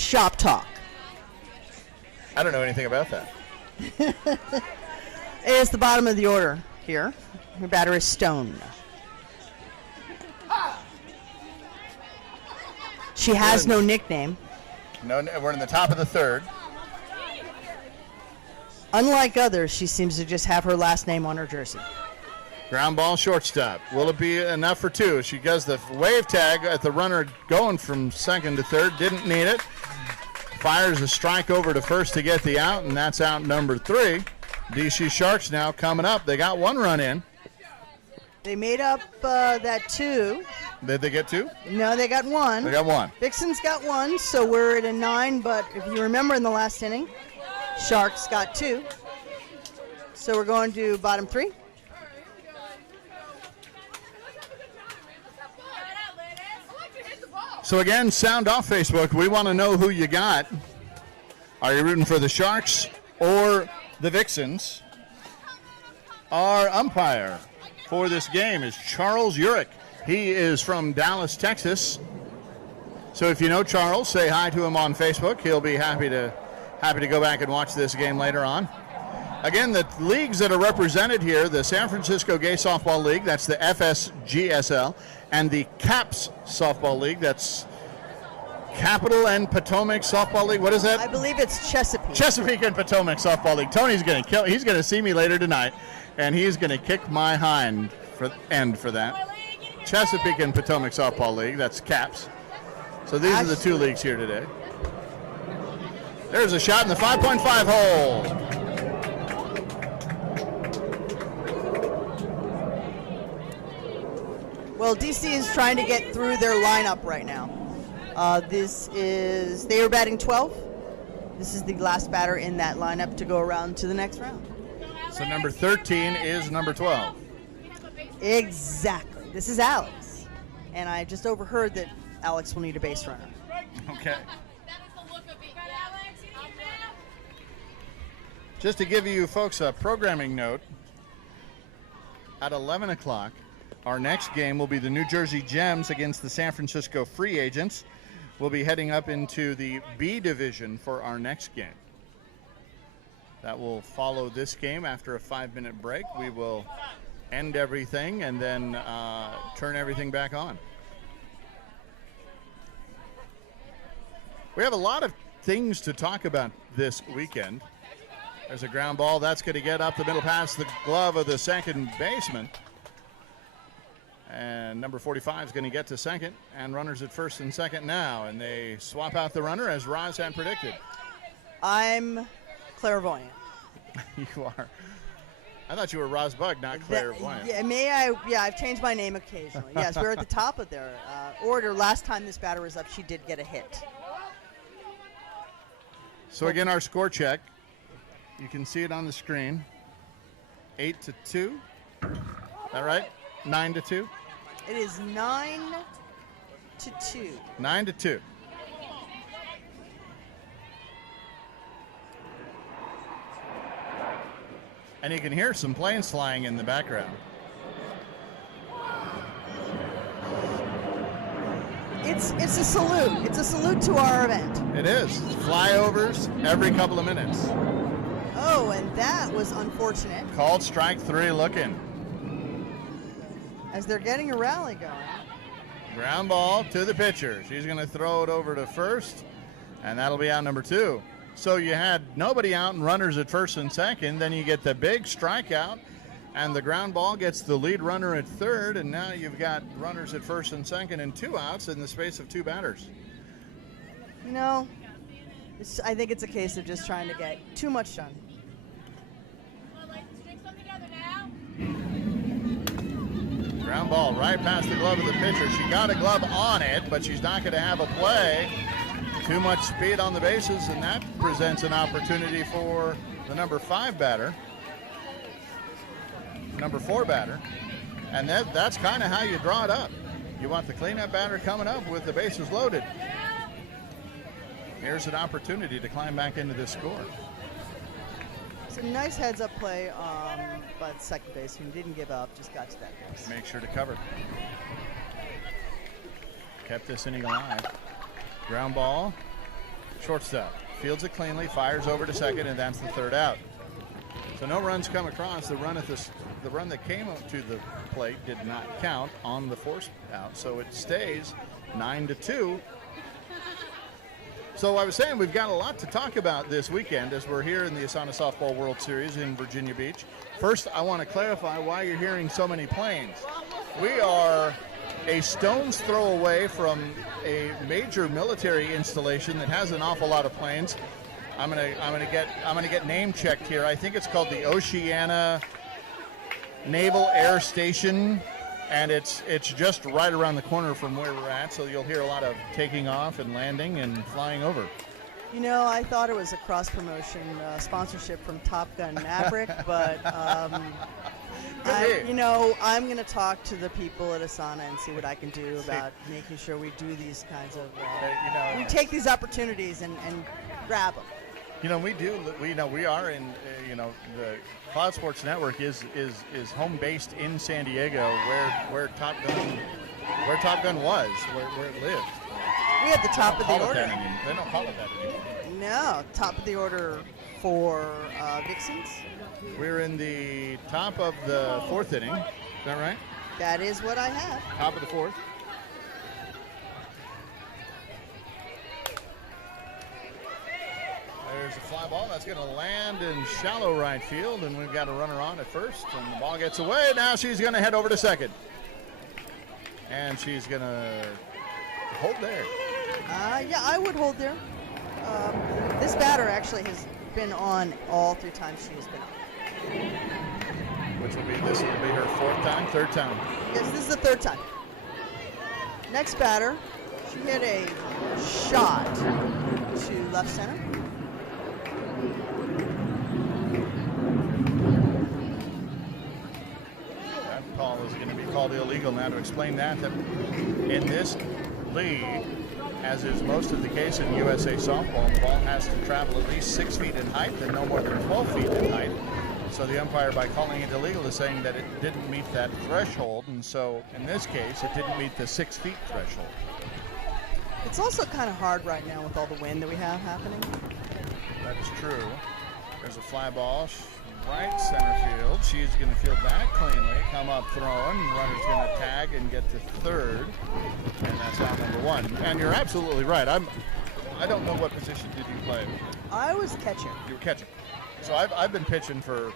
shop talk. I don't know anything about that. It's the bottom of the order here. Your batter is Stone. She has no nickname. No, we're in the top of the third. Unlike others, she seems to just have her last name on her jersey. Ground ball, shortstop. Will it be enough for two? She does the wave tag at the runner going from second to third. Didn't need it. Fires a strike over to first to get the out, and that's out number 3. DC Sharks now coming up. They got 1 run in. They made up that 2. Did they get 2? No, they got 1. They got 1. Vixens got 1, so we're at a 9. But if you remember in the last inning, Sharks got 2. So we're going to bottom 3. So again, sound off Facebook. We want to know who you got. Are you rooting for the Sharks or the Vixens? Our umpire for this game is Charles Urich. He is from Dallas, Texas. So if you know Charles, say hi to him on Facebook. He'll be happy to go back and watch this game later on. Again, the leagues that are represented here, the San Francisco Gay Softball League, that's the FSGSL, and the CAPS Softball League, that's Capital and Potomac Softball League. What is that? I believe it's Chesapeake. Chesapeake and Potomac Softball League. Tony's going to kill. He's going to see me later tonight, and he's going to kick my hind for that. Chesapeake and Potomac Softball League, that's CAPS. So these are the 2 leagues here today. There's a shot in the 5.5 hole. Well, DC is trying to get through their lineup right now. They are batting 12. This is the last batter in that lineup to go around to the next round. So number 13 is number 12. Exactly. This is Alex. And I just overheard that Alex will need a base runner. Okay. Just to give you folks a programming note, at 11 o'clock, our next game will be the New Jersey Gems against the San Francisco Free Agents. We'll be heading up into the B division for our next game. That will follow this game after a 5-minute break. We will end everything and then turn everything back on. We have a lot of things to talk about this weekend. There's a ground ball. That's going to get up the middle past the glove of the second baseman. And number 45 is going to get to second, and runners at first and second now. And they swap out the runner as Roz had predicted. I'm clairvoyant. You are. I thought you were Roz Bug, not clairvoyant. I've changed my name occasionally. Yes, we're at the top of their order. Last time this batter was up, she did get a hit. So again, our score check. You can see it on the screen. 8-2. Is that right? 9-2. It is 9-2. 9-2. And you can hear some planes flying in the background. It's a salute. It's a salute to our event. It is. Flyovers every couple of minutes. Oh, and that was unfortunate. Called strike 3 looking. As they're getting a rally going. Ground ball to the pitcher. She's going to throw it over to first, and that'll be out number 2. So you had nobody out and runners at first and second. Then you get the big strikeout, and the ground ball gets the lead runner at third, and now you've got runners at first and second and 2 outs in the space of 2 batters. You know, I think it's a case of just trying to get too much done. Ground ball right past the glove of the pitcher. She got a glove on it, but she's not going to have a play. Too much speed on the bases, and that presents an opportunity for the number 5 batter. Number 4 batter. And that's kind of how you draw it up. You want the cleanup batter coming up with the bases loaded. Here's an opportunity to climb back into this score. Some nice heads-up play by the second baseman. Didn't give up, just got to that base. Make sure to cover. Kept this inning alive. Ground ball shortstop. Fields it cleanly, fires over to second, and that's the third out. So no runs come across. The run that came up to the plate did not count on the force out, so it stays 9-2. So I was saying we've got a lot to talk about this weekend as we're here in the ASANA Softball World Series in Virginia Beach. First, I want to clarify why you're hearing so many planes. We are a stone's throw away from a major military installation that has an awful lot of planes. I'm gonna get name checked here. I think it's called the Oceana Naval Air Station, and it's just right around the corner from where we're at. So you'll hear a lot of taking off and landing and flying over. You know, I thought it was a cross-promotion sponsorship from Top Gun Maverick, but I'm going to talk to the people at ASANA and see what I can do about making sure we do these kinds of, we take these opportunities and grab them. You know, we are in, the Cloud Sports Network is home based in San Diego, where Top Gun was, where it lived. We had the top of the order. They don't call it that anymore. No, top of the order for Vixens. We're in the top of the fourth inning. Is that right? That is what I have. Top of the fourth. There's a fly ball that's going to land in shallow right field, and we've got a runner on at first, and the ball gets away. Now she's going to head over to second. And she's going to hold there. Yeah, I would hold there. This batter actually has been on all 3 times she has been on. This will be her third time. Yes, this is the 3rd time. Next batter, she hit a shot to left center. That call is going to be called illegal. Now to explain that in this league, as is most of the case in USA softball, the ball has to travel at least 6 feet in height and no more than 12 feet in height. So the umpire, by calling it illegal, is saying that it didn't meet that threshold, and so in this case, it didn't meet the 6 feet threshold. It's also kind of hard right now with all the wind that we have happening. That is true. There's a fly ball, right center field. She's going to field that cleanly, come up throwing, runner's going to tag and get to third, and that's out number 1. And you're absolutely right. I don't know what position did you play. I was catching. You were catching. So I've been pitching for,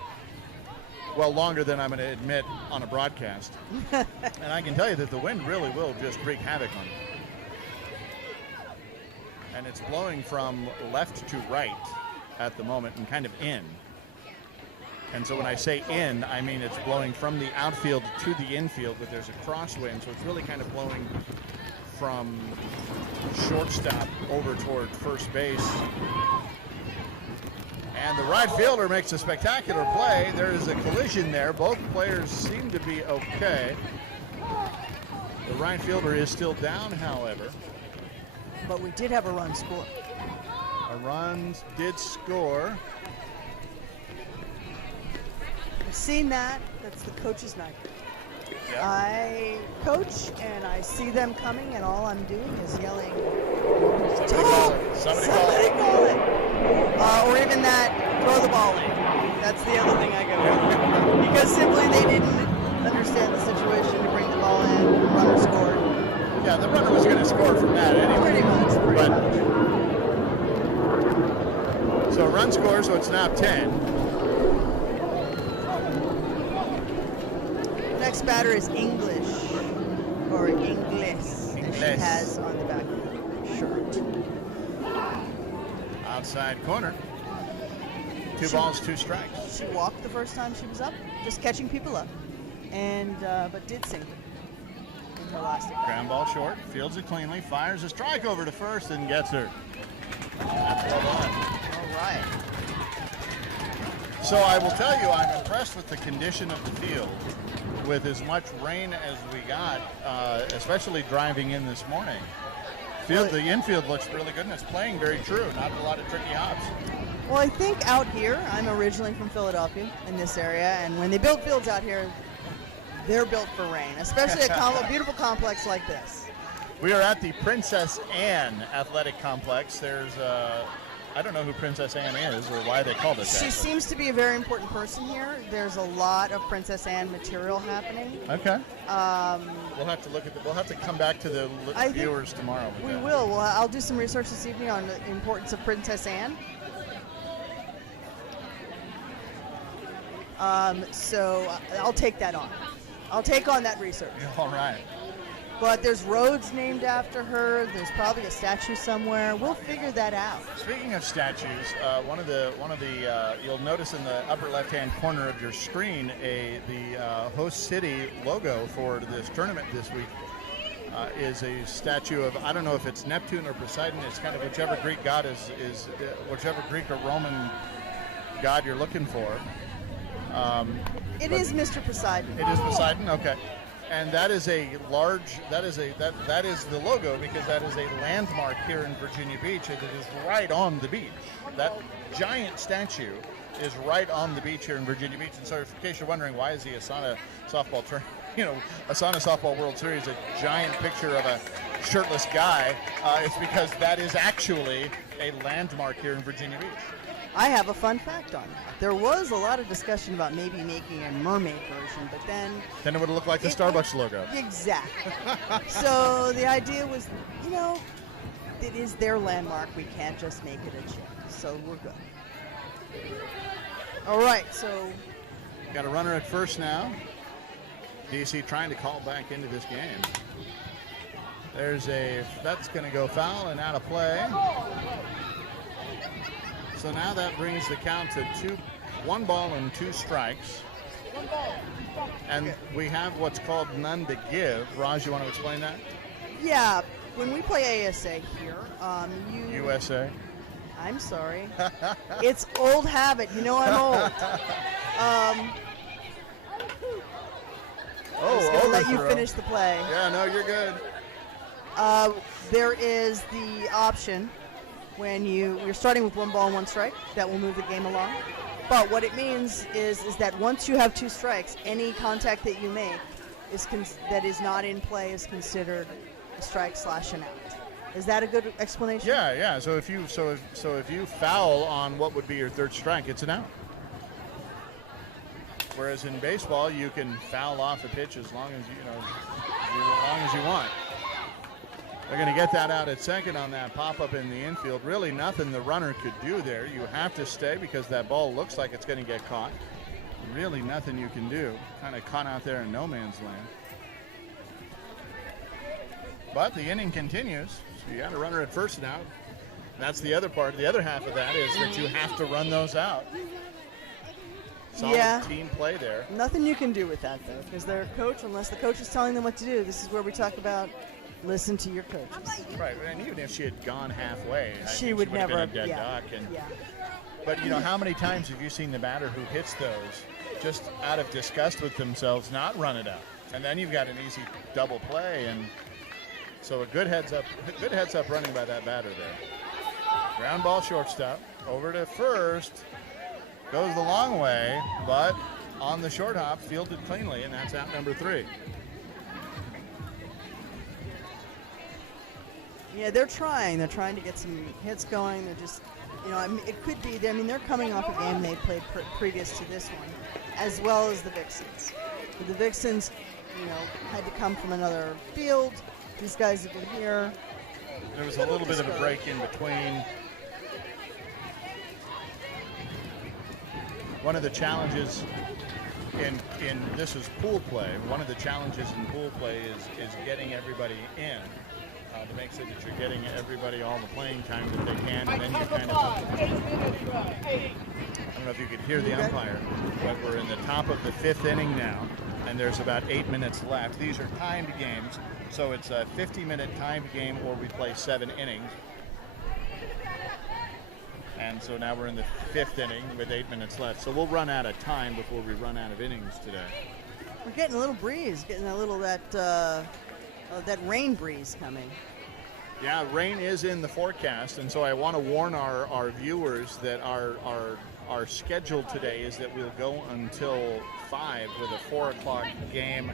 well, longer than I'm going to admit on a broadcast. And I can tell you that the wind really will just wreak havoc on you. And it's blowing from left to right at the moment and kind of in. And so when I say in, I mean it's blowing from the outfield to the infield, but there's a crosswind, so it's really kind of blowing from shortstop over toward first base. And the right fielder makes a spectacular play. There is a collision there. Both players seem to be okay. The right fielder is still down, however. But we did have a run score. A run did score. I've seen that. That's the coach's night. Yep. I coach and I see them coming, and all I'm doing is yelling, Somebody call call it. Or even that, throw the ball in. That's the other thing I go with. Because simply they didn't understand the situation to bring the ball in. The runner scored. Yeah, the runner was going to score from that anyway. Pretty much. So a run score, so it's now 10. Next batter is English, or Ingles, as she has on the back of her shirt. Outside corner. 2 balls, 2 strikes. She walked the first time she was up, just catching people up, and but did sink in her last inning. Ground ball short, fields it cleanly, fires a strike over to first and gets her. That's well done. All right. So I will tell you, I'm impressed with the condition of the field. With as much rain as we got, especially driving in this morning. The infield looks really good, and it's playing very true. Not a lot of tricky hops. Well, I think out here, I'm originally from Philadelphia, in this area, and when they build fields out here, they're built for rain, especially a beautiful complex like this. We are at the Princess Anne Athletic Complex. There's, I don't know who Princess Anne is or why they called it that. She seems to be a very important person here. There's a lot of Princess Anne material happening. Okay. We'll have to look at we'll have to come back to the viewers tomorrow. We will. Well, I'll do some research this evening on the importance of Princess Anne. So I'll take that on. I'll take on that research. All right. But there's roads named after her. There's probably a statue somewhere. We'll figure that out. Speaking of statues, one of the you'll notice in the upper left-hand corner of your screen the host city logo for this tournament this week is a statue of, I don't know if it's Neptune or Poseidon. It's kind of whichever Greek god is whichever Greek or Roman god you're looking for. It is Mr. Poseidon. It is Poseidon. Okay. And that is a large. That is the logo because that is a landmark here in Virginia Beach. It is right on the beach. That giant statue is right on the beach here in Virginia Beach. And so, in case you're wondering, why is the ASANA softball ASANA softball World Series a giant picture of a shirtless guy? It's because that is actually a landmark here in Virginia Beach. I have a fun fact on that. There was a lot of discussion about maybe making a mermaid version, but then it would look like the Starbucks logo. Exactly. So the idea was, it is their landmark. We can't just make it a chick. So we're good. All right, so got a runner at first now. DC trying to call back into this game. That's going to go foul and out of play. So now that brings the count to 1 ball and 2 strikes. And we have what's called none to give. Raj, you want to explain that? Yeah, when we play ASA here, USA. I'm sorry. It's old habit. I'm old. Just gonna let you finish the play. Yeah, no, you're good. There is the option when you're starting with 1 ball and 1 strike. That will move the game along. But what it means is that once you have 2 strikes, any contact that you make that is not in play is considered a strike / an out. Is that a good explanation? Yeah. So if you foul on what would be your 3rd strike, it's an out. Whereas in baseball, you can foul off a pitch as long as you want. They're going to get that out at second on that pop-up in the infield. Really nothing the runner could do there. You have to stay because that ball looks like it's going to get caught. Really nothing you can do. Kind of caught out there in no man's land. But the inning continues. So you got a runner at first now. That's the other part. The other half of that is that you have to run those out. Solid team play there. Nothing you can do with that, though, because their coach, unless the coach is telling them what to do, this is where we talk about listen to your coaches. Right, and even if she had gone halfway, she would never have been a dead duck. But how many times have you seen the batter who hits those just out of disgust with themselves not run it out? And then you've got an easy double play, and so a good heads up running by that batter there. Ground ball shortstop over to first, goes the long way, but on the short hop, fielded cleanly, and that's out number 3. Yeah, they're trying. They're trying to get some hits going. They're just, it could be. They're coming off a game they played previous to this one, as well as the Vixens. But the Vixens, had to come from another field. These guys have been here. There was a little bit of a break in between. One of the challenges in this is pool play. One of the challenges in pool play is getting everybody in. To make sure that you're getting everybody all the playing time that they can, and then you kind of. I don't know if you could hear the umpire, but we're in the top of the 5th inning now, and there's about 8 minutes left. These are timed games, so it's a 50-minute timed game, or we play 7 innings. And so now we're in the 5th inning with 8 minutes left. So we'll run out of time before we run out of innings today. We're getting a little breeze, getting a little that rain breeze coming. Yeah, rain is in the forecast, and so I want to warn our viewers that our schedule today is that we'll go until 5 with a 4 o'clock game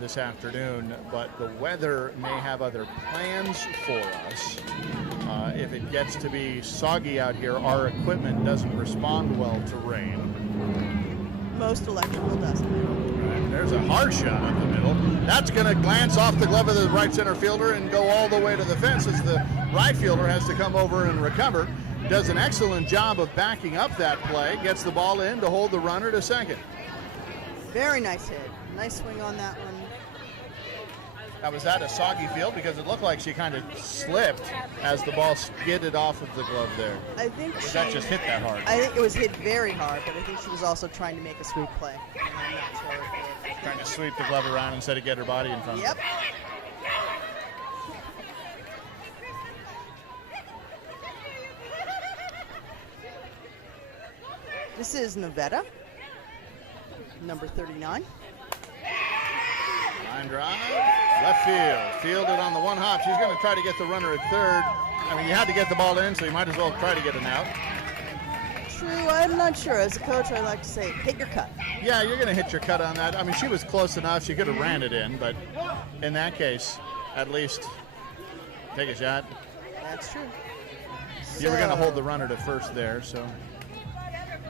this afternoon, but the weather may have other plans for us. If it gets to be soggy out here, our equipment doesn't respond well to rain. Most electrical doesn't. Right, there's a hard shot up the middle. That's going to glance off the glove of the right center fielder and go all the way to the fence as the right fielder has to come over and recover. Does an excellent job of backing up that play. Gets the ball in to hold the runner to second. Very nice hit. Nice swing on that one. Now, was that a soggy field? Because it looked like she kind of slipped as the ball skidded off of the glove there. I think that just hit that hard. I think it was hit very hard, but I think she was also trying to make a sweep play. I'm not sure. Trying to sweep the glove around instead of get her body in front of Yep. it. This is Nevada, number 39. Line drive, left field. Fielded on the one hop. She's going to try to get the runner at third. I mean, you had to get the ball in, so you might as well try to get an out. True, I'm not sure. As a coach, I like to say, hit your cut. Yeah, you're going to hit your cut on that. I mean, she was close enough. She could have ran it in, but in that case, at least take a shot. That's true. You were going to hold the runner to first there, so.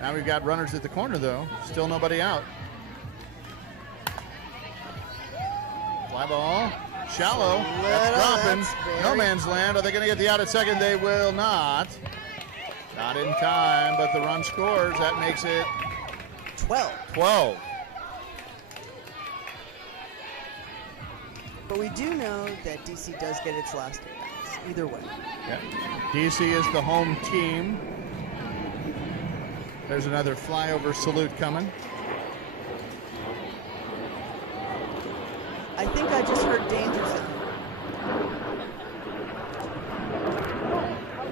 Now we've got runners at the corner, though. Still nobody out. Fly ball, shallow. That's dropping. No man's land. Are they going to get the out at second? They will not. Not in time, but the run scores. That makes it 12. But we do know that DC does get its last at-bats, either way. Yeah. DC is the home team. There's another flyover salute coming. I think I just heard danger zone.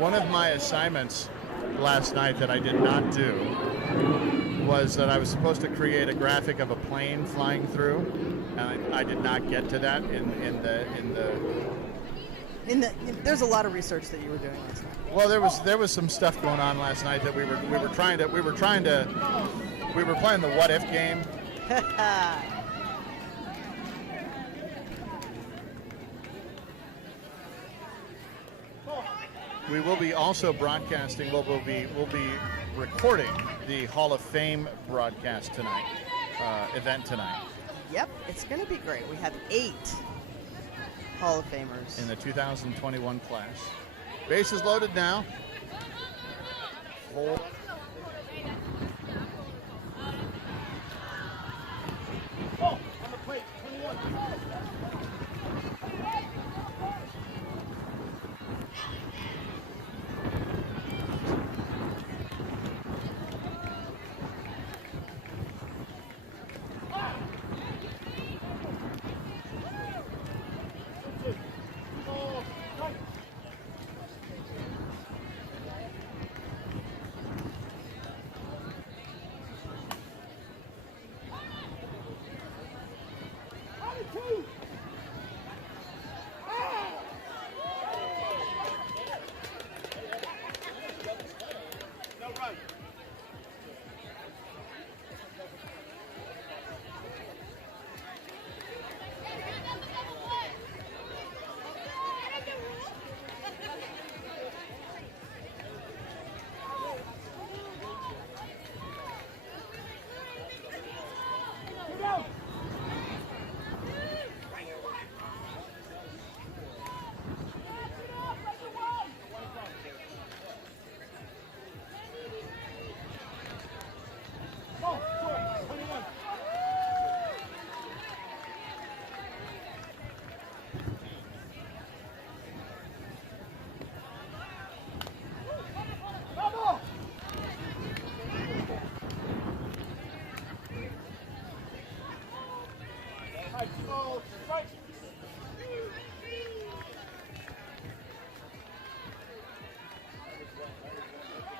One of my assignments last night that I did not do was that I was supposed to create a graphic of a plane flying through, and I did not get to that There's a lot of research that you were doing last night. Well, there was some stuff going on last night that we were playing the what if game. We will be also broadcasting. We'll be recording the Hall of Fame broadcast tonight, event tonight. Yep, it's going to be great. We have 8 Hall of Famers in the 2021 class. Bases loaded now. 4. On the plate, 21.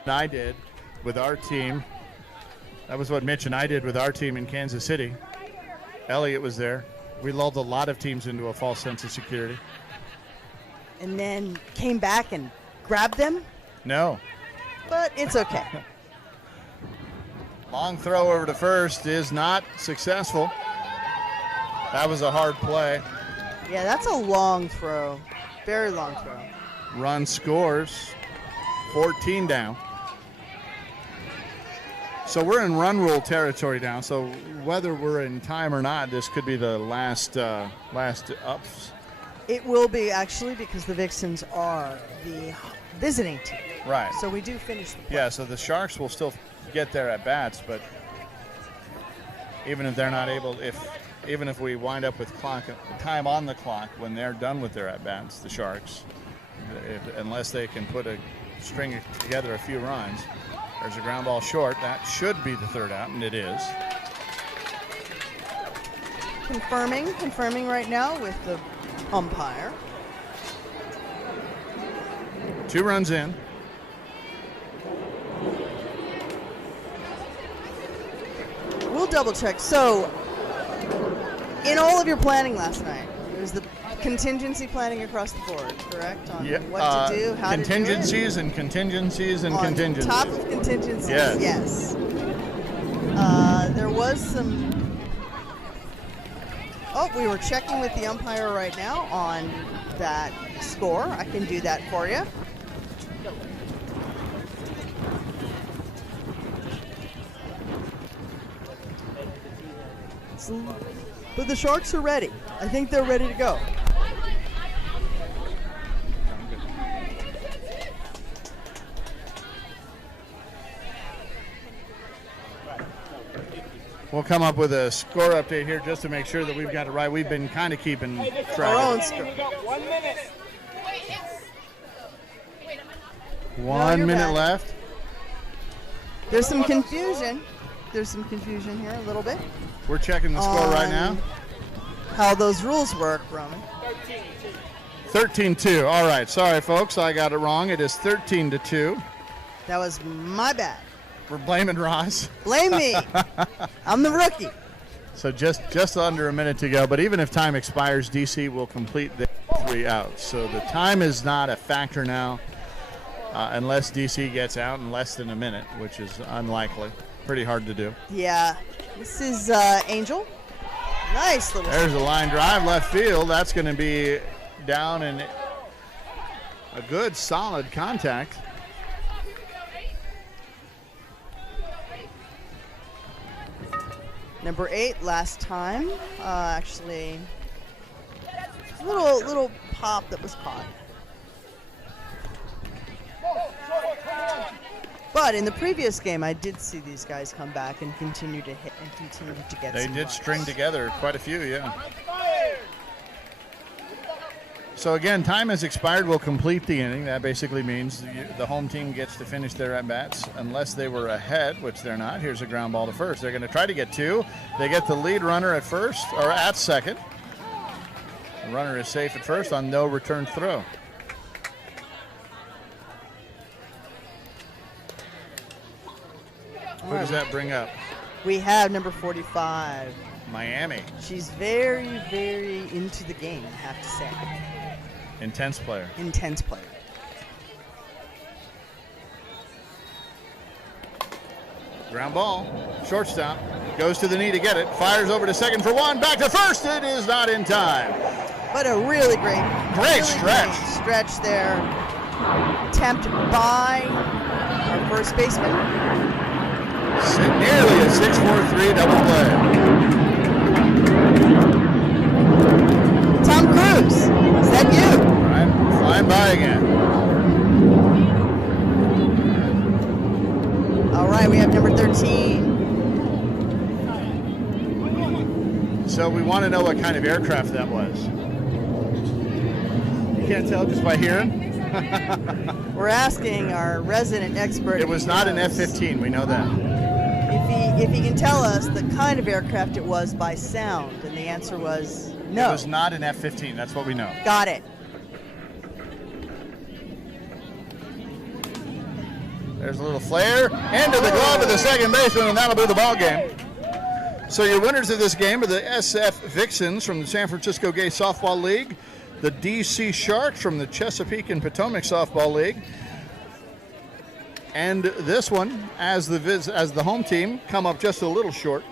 I did with our team. That was what Mitch and I did with our team in Kansas City. Elliott was there. We lulled a lot of teams into a false sense of security. And then came back and grabbed them? No. But it's okay. Long throw over to first is not successful. That was a hard play. Yeah, that's a long throw. Very long throw. Run scores. 14 down. So we're in run rule territory now. So whether we're in time or not, this could be the last ups. It will be, actually, because the Vixens are the visiting team. Right. So we do finish the play. Yeah, so the Sharks will still get there at bats, but even if they're not able, even if we wind up with time on the clock when they're done with their at bats, the Sharks, unless they can string together a few runs. There's a ground ball short. That should be the third out, and it is. Confirming right now with the umpire. 2 runs in. We'll double check. So, in all of your planning last night, it was the contingency planning across the board, correct? On what to do, how to do it? Contingencies and contingencies and contingencies. Top of contingencies, yes. There was some... Oh, we were checking with the umpire right now on that score. I can do that for you. But the Sharks are ready. I think they're ready to go. We'll come up with a score update here just to make sure that we've got it right. We've been kind of keeping track. Our own score. 1 minute. 1 minute left. There's some confusion. There's some confusion here a little bit. We're checking the score right now. How those rules work, Roman. 13-2. All right. Sorry, folks. I got it wrong. It is 13-2. That was my bad. We're blaming Ross. Blame me. I'm the rookie. So just under a minute to go. But even if time expires, DC will complete the 3 outs. So the time is not a factor now unless DC gets out in less than a minute, which is unlikely. Pretty hard to do. Yeah. This is Angel. Nice little... There's a line drive left field. That's going to be down in a good, solid contact. Number 8, last time. Actually, little pop that was caught. But in the previous game, I did see these guys come back and continue to hit and continue to get They some did runs. string together quite a few, yeah. So again, time has expired. We'll complete the inning. That basically means the home team gets to finish their at-bats unless they were ahead, which they're not. Here's a ground ball to first. They're going to try to get 2. They get the lead runner at first, or at second. The runner is safe at first on no return throw. Who does that bring up? We have number 45. Miami. She's very, very into the game, I have to say. Intense player. Intense player. Ground ball. Shortstop. Goes to the knee to get it. Fires over to second for 1. Back to first. It is not in time. But a really great stretch. Stretch there. Attempt by our first baseman. Nearly a 6-4-3 double play. Tom Cruise, is that you? Flying by again. All right, we have number 13. So we want to know what kind of aircraft that was. You can't tell just by hearing? We're asking our resident expert. It was not an F-15, we know that. If he can tell us the kind of aircraft it was by sound, and the answer was no. It was not an F-15, that's what we know. Got it. There's a little flare into the glove of the second baseman, and that'll be the ball game. So your winners of this game are the SF Vixens from the San Francisco Gay Softball League, the DC Sharks from the Chesapeake and Potomac Softball League, and this one, as the home team, come up just a little short.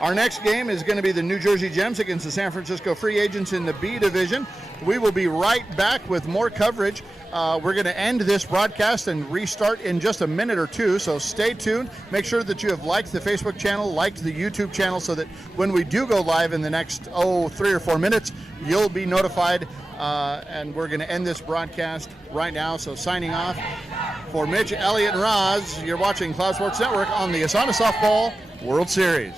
Our next game is going to be the New Jersey Gems against the San Francisco Free Agents in the B division. We will be right back with more coverage. We're going to end this broadcast and restart in just a minute or two, so stay tuned. Make sure that you have liked the Facebook channel, liked the YouTube channel, so that when we do go live in the next, 3 or 4 minutes, you'll be notified. And we're going to end this broadcast right now. So signing off for Mitch, Elliott, and Roz, you're watching Cloud Sports Network on the ASANA Softball World Series.